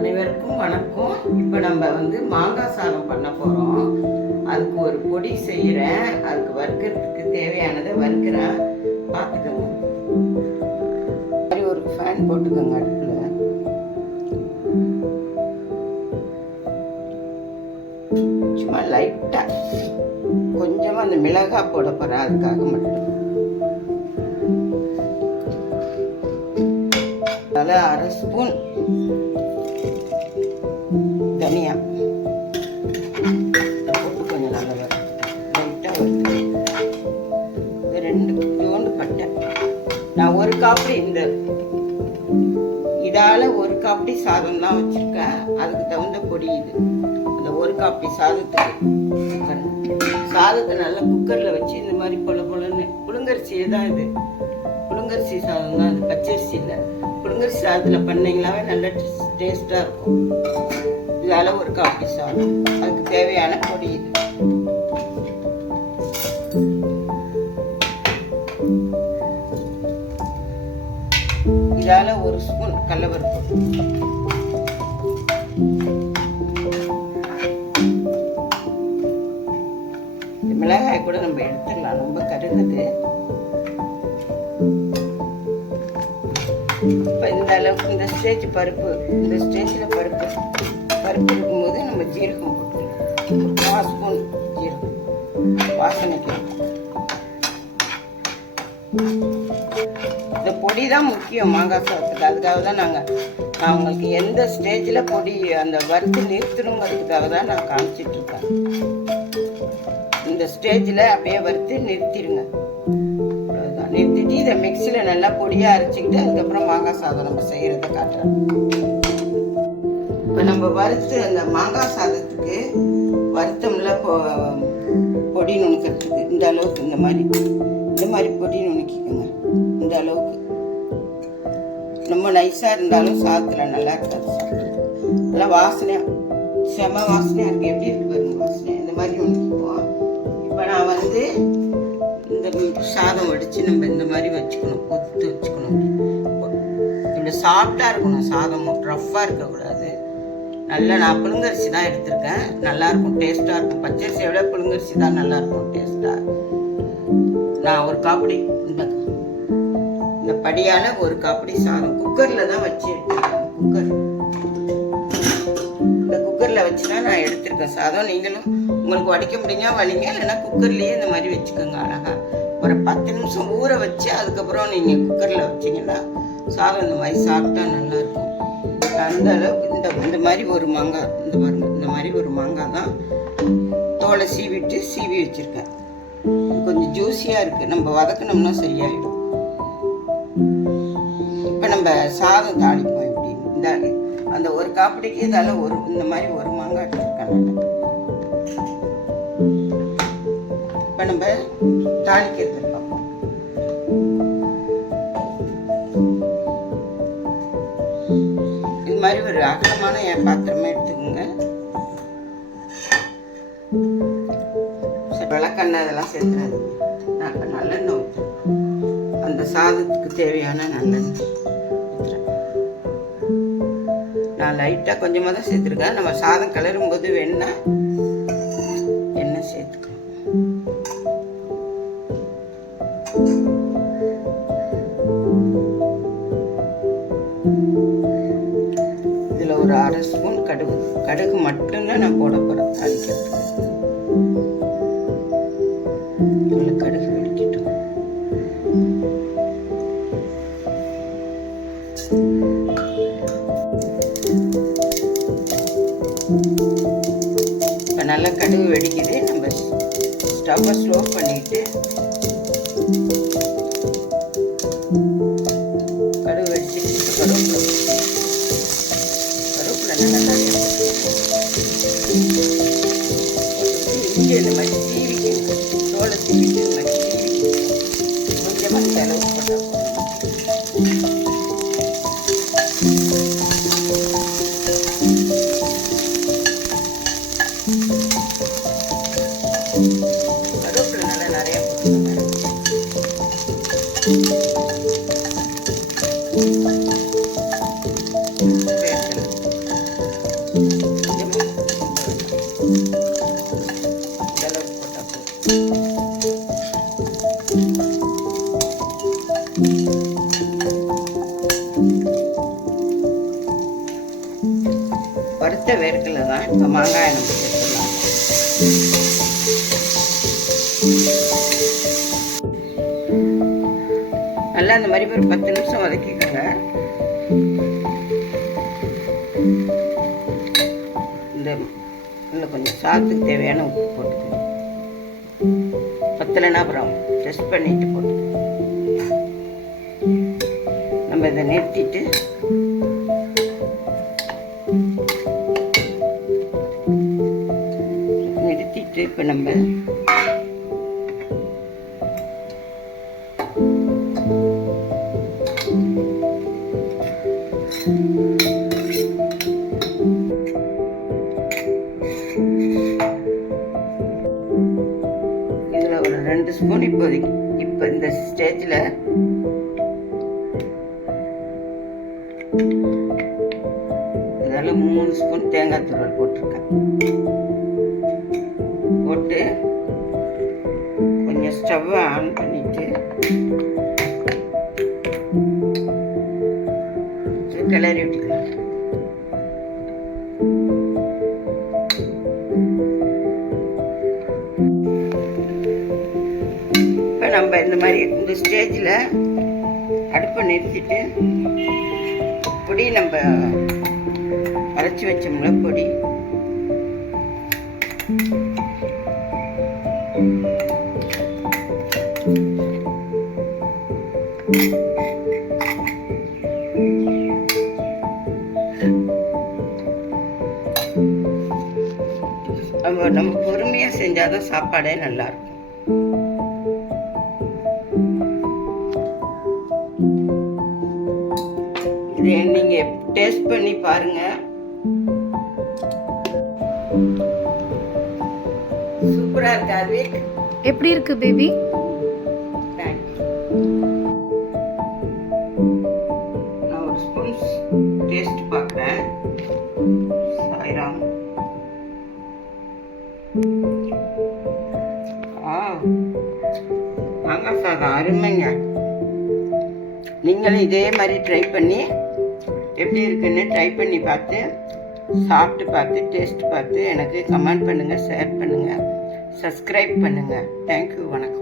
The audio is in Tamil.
அனைவருக்கும் வணக்கம். இப்போ நம்ம மாங்காய் சாதம் பண்ண போகிறோம். அதுக்கு ஒரு பொடி செய்கிறேன். அதுக்கு வறுக்கிறதுக்கு தேவையானதை வறுக்கிறேன், பார்த்துக்கோங்க. ஒரு ஃபேன் போட்டுக்கோங்க அடுப்பில். சும்மா லைட்டாக கொஞ்சமாக அந்த மிளகாய் போட போகிறேன், அதுக்காக மட்டும். அதில் 1/2 ஸ்பூன் தனியா போட்டு கொஞ்சம் நல்லா லைட்டாக வருது. 2 ஜோண்டு பட்டை. நான் 1 காப்பி இதால் 1 காப்பி சாதம் தான் வச்சுருக்கேன். அதுக்கு தகுந்த பொடி இது. அந்த 1 காப்பி சாதத்தை நல்லா குக்கரில் வச்சு இந்த மாதிரி பொலன்னு புழுங்கரிசியே தான் இது. புழுங்கரிசி சாதம் தான் அது, பச்சரிசி இல்லை. புழுங்கரிசி சாதத்தில் பண்ணிங்களாவே நல்ல டேஸ்ட்டாக இருக்கும். இதால் 1 காப்பி சாதம். அதுக்கு தேவையான பொடி இது. இதால் 1 ஸ்பூன் கடலைப்பருப்பு. மிளகாய் கூட நம்ம எடுத்துடலாம், ரொம்ப கருகுது. இப்போ இந்த அளவுக்கு இந்த ஸ்டேஜில் பருப்பு இருக்கும்போது நம்ம ஜீரகம் போட்டுக்கலாம். 1/4 ஸ்பூன் ஜீரகம் வாசனைக்கு. இந்த பொடி தான் முக்கியம் மாங்காய் சாதத்துக்கு. அதுக்காக தான் நான் உங்களுக்கு எந்த ஸ்டேஜில் பொடி அந்த வறுத்து நிறுத்தணுங்கிறதுக்காக தான் நான் காமிச்சிட்ருக்கேன். இந்த ஸ்டேஜில் அப்படியே வறுத்து நிறுத்திடுங்க. அவ்வளோதான். நிறுத்திட்டு இதை மிக்சியில் நல்லா பொடியாக அரைச்சிக்கிட்டு அதுக்கப்புறம் மாங்காய் சாதம் நம்ம செய்கிறத காட்டுறேன். இப்போ நம்ம வறுத்து அந்த மாங்காய் சாதத்துக்கு வறுத்தம்ல பொடி நுணுக்கிறதுக்கு இந்த அளவுக்கு இந்த மாதிரி பொடி நுணுக்கிக்கோங்க. இந்த அளவுக்கு ரொம்ப நைஸாக இருந்தாலும் சாதத்தில் நல்லா இருக்காது. நல்லா வாசனையாக செம வாசனையாக இருக்குது. எப்படி இருக்கு பாருங்க வாசனை. இந்த மாதிரி நுணுக்கிக்குவோம். இப்போ நான் இந்த சாதம் வடித்து நம்ம இந்த மாதிரி வச்சுக்கணும், பொத்து வச்சுக்கணும். இப்படி சாஃப்டாக இருக்கணும் சாதம், ரஃப்பாக இருக்கக்கூடாது. நல்லா நான் புழுங்கரிசி தான் எடுத்திருக்கேன். நல்லாயிருக்கும், டேஸ்ட்டாக இருக்கும். பச்சரிசியை விட புழுங்கரிசி தான் நல்லாயிருக்கும் டேஸ்ட்டாக. நான் 1 காப்படி இந்த படியால் 1 காப்படி சாதம் குக்கரில் தான் வச்சு எடுத்துருக்கேன். இந்த குக்கரில் வச்சு தான் நான் எடுத்திருக்கேன் சாதம். நீங்களும் உங்களுக்கு வடிக்க முடியுங்க வலிங்க, இல்லைன்னா குக்கர்லேயே இந்த மாதிரி வச்சுக்கோங்க. அழகாக ஒரு 10 நிமிஷம் ஊற வச்சு அதுக்கப்புறம் நீங்கள் குக்கரில் வச்சிங்கன்னா சாதம் இந்த மாதிரி சாப்பிட்டா நல்லாயிருக்கும். அந்த அளவுக்கு இந்த மாதிரி ஒரு மாங்காய், இந்த மாதிரி ஒரு மாங்காய் தான் தோலை சீவி வச்சுருக்கேன். கொஞ்சம் ஜூஸியாக இருக்குது. நம்ம வதக்கணும்னா சரியாயிடும். இப்போ நம்ம சாதம் தாளிப்போம். எப்படி இந்த அந்த 1 காப்படிக்கு இதால் இந்த மாதிரி 1 மாங்காய் எடுத்துருக்கேன். இப்போ நம்ம தாளிக்கிறது பார்ப்போம். இது மாதிரி ஒரு அகலமான பாத்திரமா எடுத்துக்கோங்க. விளக்கெண்ணெய் இதெல்லாம் சேர்த்துறாது. நான் இப்போ நல்லெண்ணெய் ஊற்றுறேன். அந்த சாதத்துக்கு தேவையான நல்லெண்ணெய் ஊற்றுறேன். நான் லைட்டாக கொஞ்சமாக தான் சேர்த்துருக்கேன். நம்ம சாதம் கிளறும் போது வேணுன்னா எண்ணெய் சேர்த்துக்கலாம். இதில் ஒரு 1/2 ஸ்பூன் கடுகு மட்டும்தான் நான் போட போகிறேன் தாளிக்கிறதுக்கு. கடுகு வெடிக்கட்டும். இப்போ நல்லா கடுகு வெடிக்குது. நம்ம ஸ்டவ்வை ஸ்லோ பண்ணிட்டு கடுகு வெடிச்சிட்டு கருவேப்பிலை நல்லா நிறைய இஞ்சி இந்த மாதிரி சீவிக்கணும். தோலை சீவிட்டு இந்த மாதிரி சீவிக்கணும். கொஞ்சமாக இந்த அளவுக்கு போட்டால் கருவேப்பிலை நல்லா நிறையா போட்டுக்கோங்க. வறுத்த வேர்க்கடலை தான். இப்போ மாங்காயை நம்ம சேர்த்துடலாம். நல்லா அந்த மாதிரி ஒரு 10 நிமிஷம் வதக்கிக்கோங்க. இதில் கொஞ்சம் சாதத்துக்கு தேவையான உப்பு போட்டுக்கோங்க. பத்தலைன்னா அப்புறம் டெஸ்ட் பண்ணிட்டு போட்டுக்கோங்க. நம்ம இதை நிறுத்திட்டு இப்போ நம்ம இதில் ஒரு 2 ஸ்பூன் இப்போ இந்த ஸ்டேஜில் இதில் 3 ஸ்பூன் தேங்காய் துருவல் போட்டிருக்கேன். போட்டு கொஞ்சம் ஸ்டவ்வை ஆன் பண்ணிட்டு கிளறி விட்டுக்கலாம். இப்போ நம்ம இந்த மாதிரி இந்த ஸ்டேஜில் அடுப்பை நிறுத்திட்டு பொடி நம்ம அரைச்சி வச்சோம்ல பொடி நம்ம பொறுமையாக செஞ்சாதான் சாப்பாடே நல்லா இருக்கும். இது நீங்க டேஸ்ட் பண்ணி பாருங்க. சூப்பரா இருக்கு அர்விக். எப்படி இருக்கு பேபி? நான் ஒரு ஸ்பூன் டேஸ்ட் பார்க்குறேன். சாய்ராம். மாங்காய் சாதம் அருமைங்க. நீங்களும் இதே மாதிரி ட்ரை பண்ணி எப்படி இருக்குன்னு ட்ரை பண்ணி பார்த்து சாப்பிட்டு பார்த்து டேஸ்ட் பார்த்து எனக்கு கமெண்ட் பண்ணுங்கள், ஷேர் பண்ணுங்கள், சப்ஸ்கிரைப் பண்ணுங்கள். தேங்க்யூ, வணக்கம்.